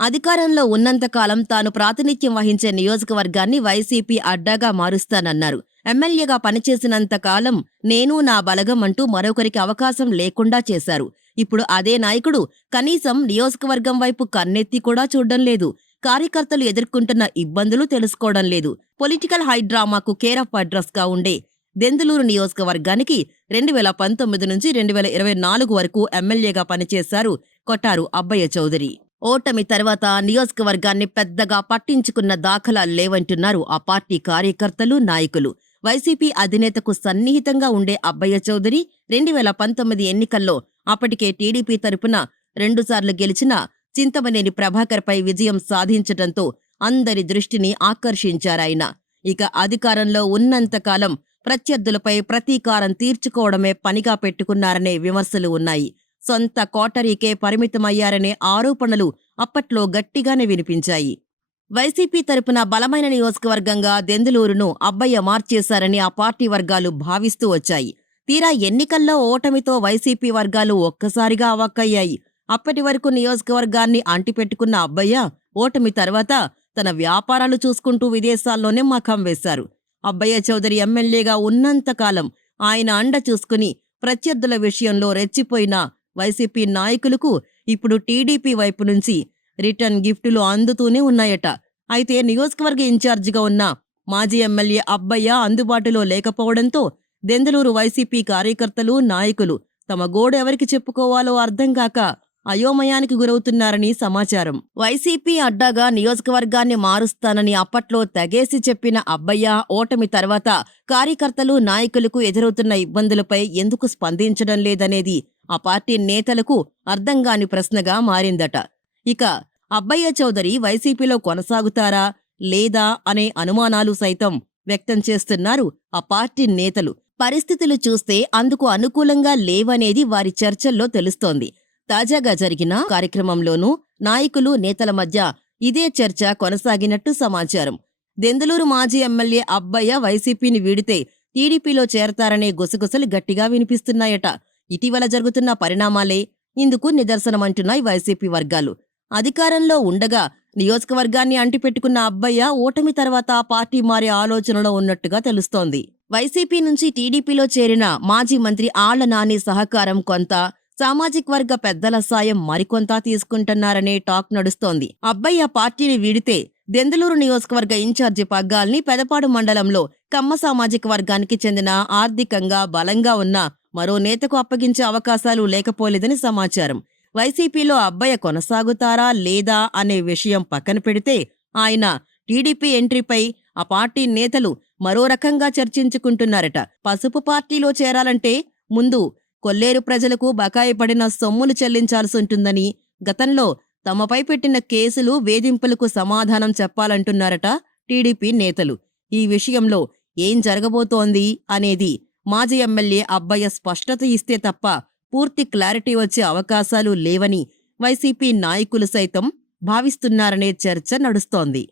అధికారంలో ఉన్నంతకాలం తాను ప్రాతినిధ్యం వహించే నియోజకవర్గాన్ని వైసీపీ అడ్డాగా మారుస్తానన్నారు. ఎమ్మెల్యేగా పనిచేసినంత కాలం నేను నా బలగం అంటూ మరొకరికి అవకాశం లేకుండా చేశారు. ఇప్పుడు అదే నాయకుడు కనీసం నియోజకవర్గం వైపు కన్నెత్తి కూడా చూడడం లేదు. కార్యకర్తలు ఎదుర్కొంటున్న ఇబ్బందులు తెలుసుకోవడం లేదు. పొలిటికల్ హైడ్రామాకు కేర్ ఆఫ్ ఉండే దెందులూరు నియోజకవర్గానికి రెండు వేల పంతొమ్మిది నుంచి రెండు వేల ఇరవై నాలుగు వరకు ఎమ్మెల్యేగా పనిచేశారు కొట్టారు అబ్బయ్య చౌదరి. ఓటమి తర్వాత నియోజకవర్గాన్ని పెద్దగా పట్టించుకున్న దాఖలాలు లేవంటున్నారు ఆ పార్టీ కార్యకర్తలు నాయకులు. వైసీపీ అధినేతకు సన్నిహితంగా ఉండే అబ్బయ్య చౌదరి రెండు వేల పంతొమ్మిది ఎన్నికల్లో అప్పటికే టీడీపీ తరపున రెండుసార్లు గెలిచిన చింతమనేని ప్రభాకర్పై విజయం సాధించటంతో అందరి దృష్టిని ఆకర్షించారాయన ఇక అధికారంలో ఉన్నంతకాలం ప్రత్యర్థులపై ప్రతీకారం తీర్చుకోవడమే పనిగా పెట్టుకున్నారనే విమర్శలు ఉన్నాయి. సొంత కోటరీకే పరిమితమయ్యారనే ఆరోపణలు అప్పట్లో గట్టిగానే వినిపించాయి. వైసీపీ తరపున బలమైన నియోజకవర్గంగా దెందులూరును అబ్బయ్య మార్చేశారని ఆ పార్టీ వర్గాలు భావిస్తూ వచ్చాయి. తీరా ఎన్నికల్లో ఓటమితో వైసీపీ వర్గాలు ఒక్కసారిగా అవాక్కయ్యాయి. అప్పటి వరకు నియోజకవర్గాన్ని అంటిపెట్టుకున్న అబ్బయ్య ఓటమి తర్వాత తన వ్యాపారాలు చూసుకుంటూ విదేశాల్లోనే మఖం వేశారు. అబ్బయ్య చౌదరి ఎమ్మెల్యేగా ఉన్నంతకాలం ఆయన అండ చూసుకుని ప్రత్యర్థుల విషయంలో రెచ్చిపోయిన వైసీపీ నాయకులకు ఇప్పుడు టీడీపీ వైపు నుంచి రిటర్న్ గిఫ్టులు అందుతూనే ఉన్నాయట. అయితే నియోజకవర్గ ఇన్ఛార్జిగా ఉన్న మాజీ ఎమ్మెల్యే అబ్బయ్య అందుబాటులో లేకపోవడంతో దెందలూరు వైసీపీ కార్యకర్తలు నాయకులు తమ గోడు ఎవరికి చెప్పుకోవాలో అర్థం కాక అయోమయానికి గురవుతున్నారని సమాచారం. వైసీపీ అడ్డాగా నియోజకవర్గాన్ని మారుస్తానని అప్పట్లో తెగేసి చెప్పిన అబ్బయ్య ఓటమి తర్వాత కార్యకర్తలు నాయకులకు ఎదురవుతున్న ఇబ్బందులపై ఎందుకు స్పందించడం లేదనేది ఆ పార్టీ నేతలకు అర్థంగాని ప్రశ్నగా మారిందట. ఇక అబ్బయ్య చౌదరి వైసీపీలో కొనసాగుతారా లేదా అనే అనుమానాలు సైతం వ్యక్తం చేస్తున్నారు ఆ పార్టీ నేతలు. పరిస్థితులు చూస్తే అందుకు అనుకూలంగా లేవనేది వారి చర్చల్లో తెలుస్తోంది. తాజాగా జరిగిన కార్యక్రమంలోనూ నాయకులు నేతల మధ్య ఇదే చర్చ కొనసాగినట్టు సమాచారం. దెందులూరు మాజీ ఎమ్మెల్యే అబ్బయ్య వైసీపీని వీడితే టీడీపీలో చేరతారనే గుసగుసలు గట్టిగా వినిపిస్తున్నాయట. ఇటీవల జరుగుతున్న పరిణామాలే ఇందుకు నిదర్శనమంటున్నాయి వైసీపీ వర్గాలు. అధికారంలో ఉండగా నియోజకవర్గాన్ని అంటిపెట్టుకున్న అబ్బయ్య ఓటమి తర్వాత ఆ పార్టీ మారే ఆలోచనలో ఉన్నట్టుగా తెలుస్తోంది. వైసీపీ నుంచి టీడీపీలో చేరిన మాజీ మంత్రి ఆళ్ళ నాని సహకారం కొంత సామాజిక వర్గ పెద్దల సాయం మరికొంత తీసుకుంటున్నారనే టాక్ నడుస్తోంది. అబ్బయ్య పార్టీని వీడితే దెందలూరు నియోజకవర్గ ఇన్ఛార్జి పగ్గాల్ని పెదపాడు మండలంలో కమ్మ సామాజిక వర్గానికి చెందిన ఆర్థికంగా బలంగా ఉన్న మరో నేతకు అప్పగించే అవకాశాలు లేకపోలేదని సమాచారం. వైసీపీలో అబ్బయ్య కొనసాగుతారా లేదా అనే విషయం పక్కన పెడితే ఆయన టీడీపీ ఎంట్రీపై ఆ పార్టీ నేతలు మరో రకంగా చర్చించుకుంటున్నారట. పసుపు పార్టీలో చేరాలంటే ముందు కొల్లేరు ప్రజలకు బకాయి పడిన సొమ్ములు చెల్లించాల్సి ఉంటుందని గతంలో తమపై పెట్టిన కేసులు వేధింపులకు సమాధానం చెప్పాలంటున్నారట టీడీపీ నేతలు. ఈ విషయంలో ఏం జరగబోతోంది అనేది మాజీ ఎమ్మెల్యే అబ్బయ్య స్పష్టత ఇస్తే తప్ప పూర్తి క్లారిటీ వచ్చే అవకాశాలు లేవని వైసీపీ నాయకులు సైతం భావిస్తున్నారనే చర్చ నడుస్తోంది.